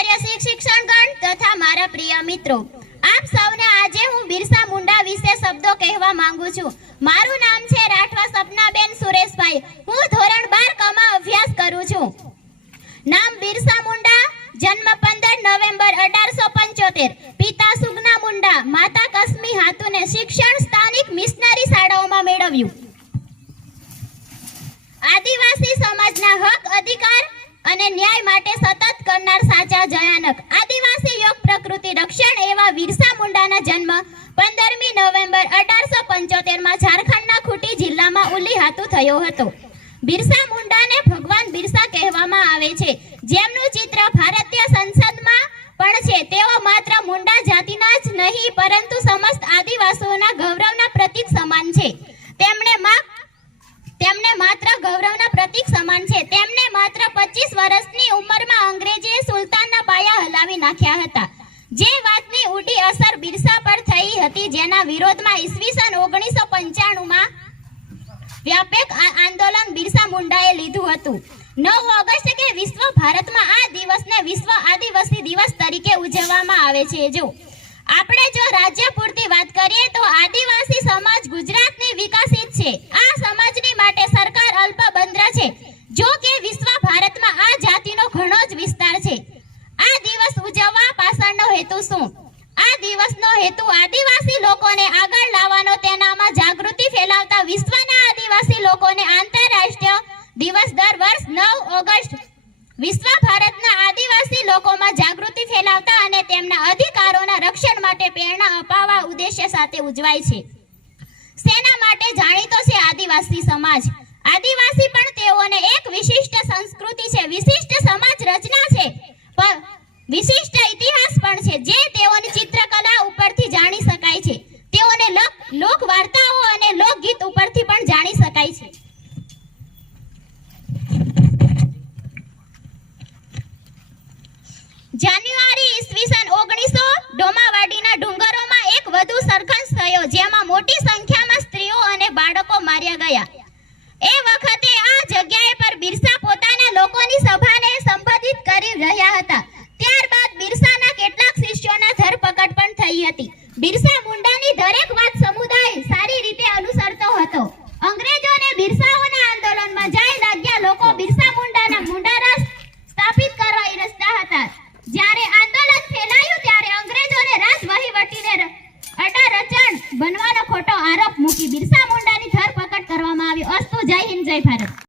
આચાર્ય શિક્ષણગણ તથા મારા પ્રિય મિત્રો. આપ સૌને આજે હું બિરસા મુંડા વિશે શબ્દો કહેવા માંગુ છું. મારું નામ છે રાઠવા સપનાબેન સુરેશભાઈ. હું ધોરણ 12 કમાં અભ્યાસ કરું છું. નામ બિરસા મુંડા, જન્મ પંદર નવેમ્બર અઢારસો પંચોતેર. પિતા સુગના મુંડા, માતા કસ્મી હાતુને શિક્ષણ સ્થાનિક મિશનરી શાળાઓમાં મેળવ્યું. આદિવાસી સાચા જયાનક. આદિવાસી યોગ પ્રકૃતિ રક્ષણ એવા વિરસા મુંડાના જન્મ પંદરમી નવેમ્બર અઢારસો પંચોતેરમાં ઝારખંડના ખૂટી જિલ્લામાં ઉલી હાતુ થયો હતો. બિરસા મુંડાને ભગવાન બિરસા કહેવામાં આવે છે. જેમનું ચિત્ર ભારતીય સંસદમાં પણ છે, તેઓ માત્ર મુંડા જાતિના જ નહીં, પરંતુ સમસ્ત આદિવાસીઓના ગૌરવના પ્રતીક સમાન છે. તેમણે માં તેમને માત્ર ગૌરવના પ્રતીક સમાન છે. તેમને માત્ર 25 વર્ષની ઉંમરમાં નાખ્યા હતા. જે વાતની ઊંડી અસર બિરસા પર થઈ હતી, જેના વિરોધમાં ઈસવીસન ઓગણીસો પંચાણુંમાં વ્યાપક આંદોલન બિરસા મુંડાએ લીધું હતું. નવ ઓગસ્ટ કે વિશ્વ ભારતમાં આ દિવસને વિશ્વ આદિવાસી દિવસ તરીકે ઉજવવામાં આવે છે. જો આપણે જો રાજ્ય પૂરતી વાત કરીએ તો આદિવાસી સમાજ ગુજરાતની વિકસિત છે આ સમાજની માટે સરકાર અલ્પબંધ છે જો કે વિશ્વ ભારતમાં આ જાતિનો ઘણો જ વિસ્તાર છે આ દિવસ ઉજવવા પાછળનો હેતુ શું? આ દિવસનો હેતુ આદિવાસી લોકોને આગળ લાવવાનો, તેનામાં જાગૃતિ ફેલાવતા વિશ્વના આદિવાસી લોકોને આંતરરાષ્ટ્રીય દિવસ દર વર્ષ 9 ઓગસ્ટ વિશ્વ ભારતના આદિવાસી લોકોમાં જાગૃતિ ફેલાવતા અને તેમના અધિકારોના રક્ષણ માટે પ્રેરણા અપાવવા ઉદ્દેશ્ય સાથે ઉજવાય છે. સેના માટે જાણીતો છે આદિવાસી સમાજ. આદિવાસી પણ તેઓને એક વિશિષ્ટ સંસ્કૃતિ છે, વિશિષ્ટ સમાજ રચના છે. વિશિષ્ટ ઇતિહાસ પણ છે, જે તેઓની ચિત્રકલા ઉપરથી જાણી શકાય છે. તેઓને લોક વાર્તાઓ અને લોકગીત ઉપરથી પણ જાણી શકાય છે. જાન્યુઆરી ઈસવીસન ઓગણીસો ડોમાવાડીના ડુંગરોમાં એક વધુ સરઘસ થયો, જેમાં મોટી સંખ્યામાં સ્ત્રીઓ અને બાળકો માર્યા ગયા. એ વખતે આ જગ્યાએ પર બિરસા પોતાના લોકોની સભાને સંબોધિત કરી રહ્યા હતા. થઈ હતી. બિરસા મુંડાની દરેક વાત સમુદાય સારી રીતે અનુસરતો હતો. અંગ્રેજોને બિરસાઓના આંદોલનમાં જાય લાગ્યા લોકો બિરસા મુંડાના મુંડારાસ સ્થાપિત કરવા ઇરસતા હતા. જ્યારે આંદોલન ફેલાયું ત્યારે અંગ્રેજોને રાજ વહીવટીને અટા રચણ બનવાનો ખોટો આરોપ મૂકી બિરસા મુંડાની ધરપકડ કરવામાં આવી. અસ્તુ જય હિન્દ, જય ભારત.